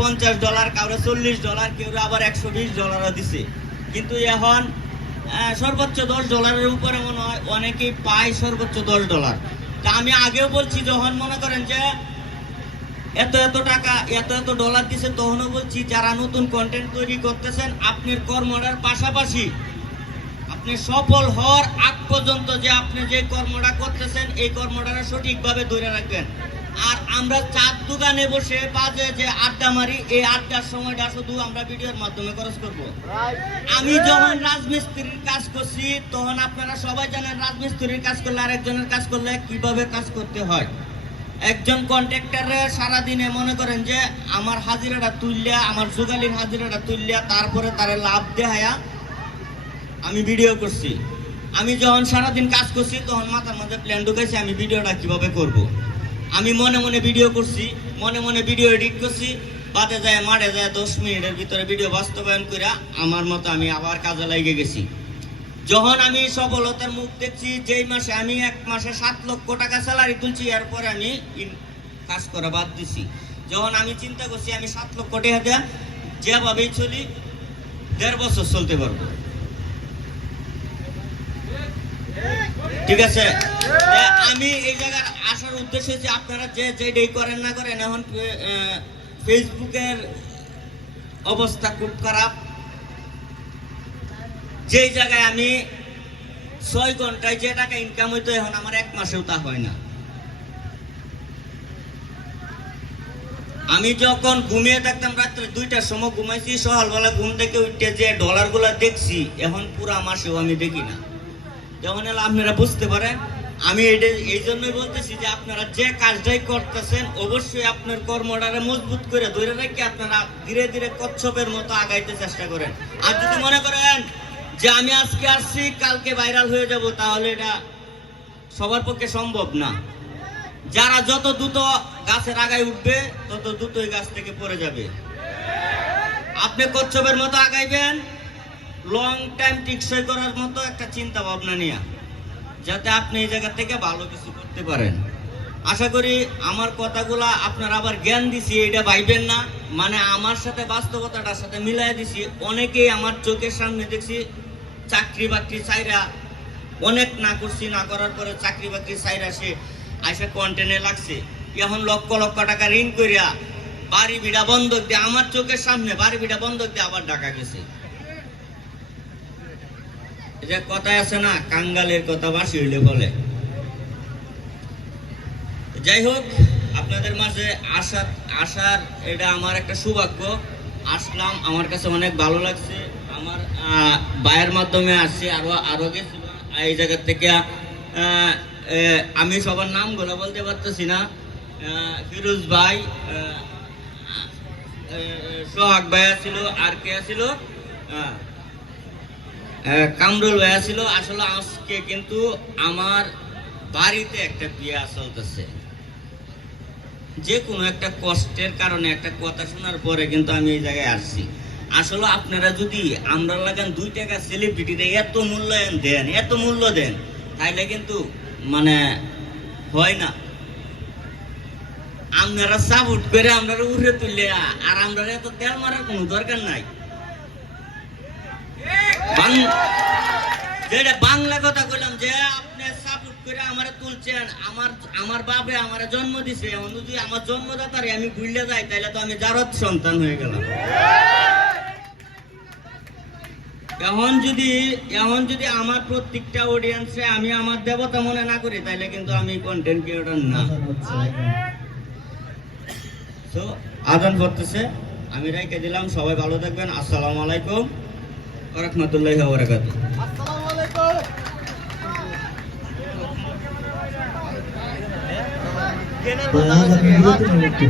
পঞ্চাশ ডলার, কাউরে চল্লিশ ডলার কেউ আবার একশো বিশ ডলারও দিছে। কিন্তু এখন সর্বোচ্চ দশ ডলারের উপরে মনে হয় অনেকেই পায় সর্বোচ্চ দশ ডলার। তা আমি আগেও বলছি, যখন মনে করেন যে এত এত টাকা, এত এত ডলার দিছে, তখনও বলছি, যারা নতুন কন্টেন্ট তৈরি করতেছেন, আপনার কর্মটার পাশাপাশি আপনি সফল হওয়ার আগ পর্যন্ত যে আপনি যে কর্মটা করতেছেন, এই কর্মটা সঠিকভাবে ধরে রাখবেন। আর আমরা চার দোকানে বসে বাজে যে আড্ডা মারি, এই আড্ডার সময়টা শুধু আমরা ভিডিওর মাধ্যমে খরচ করব। আমি যখন রাজমিস্ত্রির কাজ করছি, তখন আপনারা সবাই জানেন রাজমিস্ত্রির কাজ করলে আরেকজনের কাজ করলে কীভাবে কাজ করতে হয়। একজন কন্ট্রাক্টরে সারাদিনে মনে করেন যে আমার হাজিরাটা তুললিয়া আমার যোগালির হাজিরাটা তুললিয়া তারপরে তারে লাভ দেহায়া আমি ভিডিও করছি। আমি যখন সারাদিন কাজ করছি, তখন মাথার মধ্যে প্ল্যান ঢুকাইছি আমি ভিডিওটা কীভাবে করব। আমি মনে মনে ভিডিও করছি, মনে মনে ভিডিও এডিট করছি, বাদে যায়, মারে যায় দশ মিনিটের ভিতরে ভিডিও বাস্তবায়ন করে আমার মতো আমি আবার কাজে লাগিয়ে গেছি। যখন আমি সফলতার মুখ দেখছি, যেই মাসে আমি এক মাসে সাত লক্ষ টাকা স্যালারি তুলছি, এরপরে আমি কাজ করা বাদ দিছি। যখন আমি চিন্তা করছি, আমি সাত লক্ষ টাকা দেয়া যেভাবেই চলি, দেড় বছর চলতে পারব। ঠিক আছে? আমি এই জায়গার উদ্দেশ্য হচ্ছে আপনারা যে যেটাই করেন না করেন, এখন ফেসবুকের অবস্থা খুব খারাপ। যেই জায়গায় আমি ছয় ঘন্টায় যে টাকা ইনকাম হইতো, এখন আমার এক মাসেও তা হয় না। আমি যখন ঘুমিয়ে থাকতাম রাত্রে দুইটার সময় ঘুমাইছি, সকালবেলা ঘুম থেকে উঠে যে ডলারগুলা দেখছি, এখন পুরা মাসেও আমি দেখি না। যেমন আপনারা বুঝতে পারেন আমি এটা এই জন্যই বলতেছি যে আপনারা যে কাজটাই করতেছেন, অবশ্যই আপনার কর্মটারে মজবুত করে ধরে রেখে আপনারা ধীরে ধীরে কচ্ছপের মতো আগাইতে চেষ্টা করেন। আর যদি মনে করেন যে আমি আজকে আসছি, কালকে ভাইরাল হয়ে যাব, তাহলে এটা সবার পক্ষে সম্ভব না। যারা যত দ্রুত গাছের আগায় উঠবে, তত দ্রুতই গাছ থেকে পড়ে যাবে। আপনি কচ্ছপের মতো আগাইবেন লং টাইম টিকসই করার মতো একটা চিন্তা ভাবনা নিয়ে। যাতে আপনি এই জায়গা থেকে ভালো কিছু করতে পারেন। আশা করি আমার কথাগুলা আপনারা আবার জ্ঞান দিছি, এটা ভাইবেন না। মানে আমার সাথে বাস্তবতাটার সাথে মিলাই দিছি। অনেকেই আমার চোখের সামনে দেখছি, চাকরি বাকরি চাইরা অনেক না করছি, না করার পরে চাকরি বাকরি চাইরা সে আইসা কন্টেনে লাগছে। এখন লক্ষ লক্ষ টাকা ঋণ করিয়া বাড়ি বিড়া বন্ধক দিয়ে, আমার চোখের সামনে বাড়ি বিড়া বন্ধক দিয়ে আবার ডাকা গেছে। যে কথায় আছে না, কাঙ্গালের কথা বাসি হইলে বলে। যাই হোক, আপনাদের মাঝে আসার আসার এটা আমার একটা সৌভাগ্য। আসলাম, আমার কাছে অনেক ভালো লাগছে। আমার ভাইয়ের মাধ্যমে আসছি, আরও আরও গেছিল এই জায়গা থেকে আমি সবার নাম নামগুলো বলতে পারতেছি না। ফিরোজ ভাই সোহাগ ভাইয়া ছিল, আর কে ছিল? কামরুল ভাইয়া ছিল। আসলে আজকে কিন্তু আমার বাড়িতে একটা বিয়ে চলতেছে। যে কোনো একটা কষ্টের কারণে একটা কথা শোনার পরে কিন্তু আমি এই জায়গায় আসছি। আসলে আপনারা যদি আমরা লাগান দুই টাকা সেলিব্রিটিতে এত মূল্যায়ন দেন, এত মূল্য দেন, তাইলে কিন্তু মানে হয় না। আপনারা সাপোর্ট করে আমরা উড়ে তুললে আর আমরা এত তেল মারার কোনো দরকার নাই বাং- যেটা বাংলা কথা কইলাম যে আপনি সাপোর্ট করে আমারে তুলছেন। আমার আমার বাপে আমার জন্ম দিছে এখন যদি আমার জন্মদাতারে আমি যাই তাহলে তো আমি সন্তান হয়ে গেলাম। এখন যদি এখন যদি আমার প্রত্যেকটা অডিয়েন্সে আমি আমার দেবতা মনে না করি তাহলে কিন্তু আমি কন্টেন্ট ক্রিয়েটর না। তো আদান করতেছে। আমি রেখে দিলাম সবাই ভালো থাকবেন। আসসালামু আলাইকুম। রহমতুল্লাহ বারাকাতুহ। ভাই,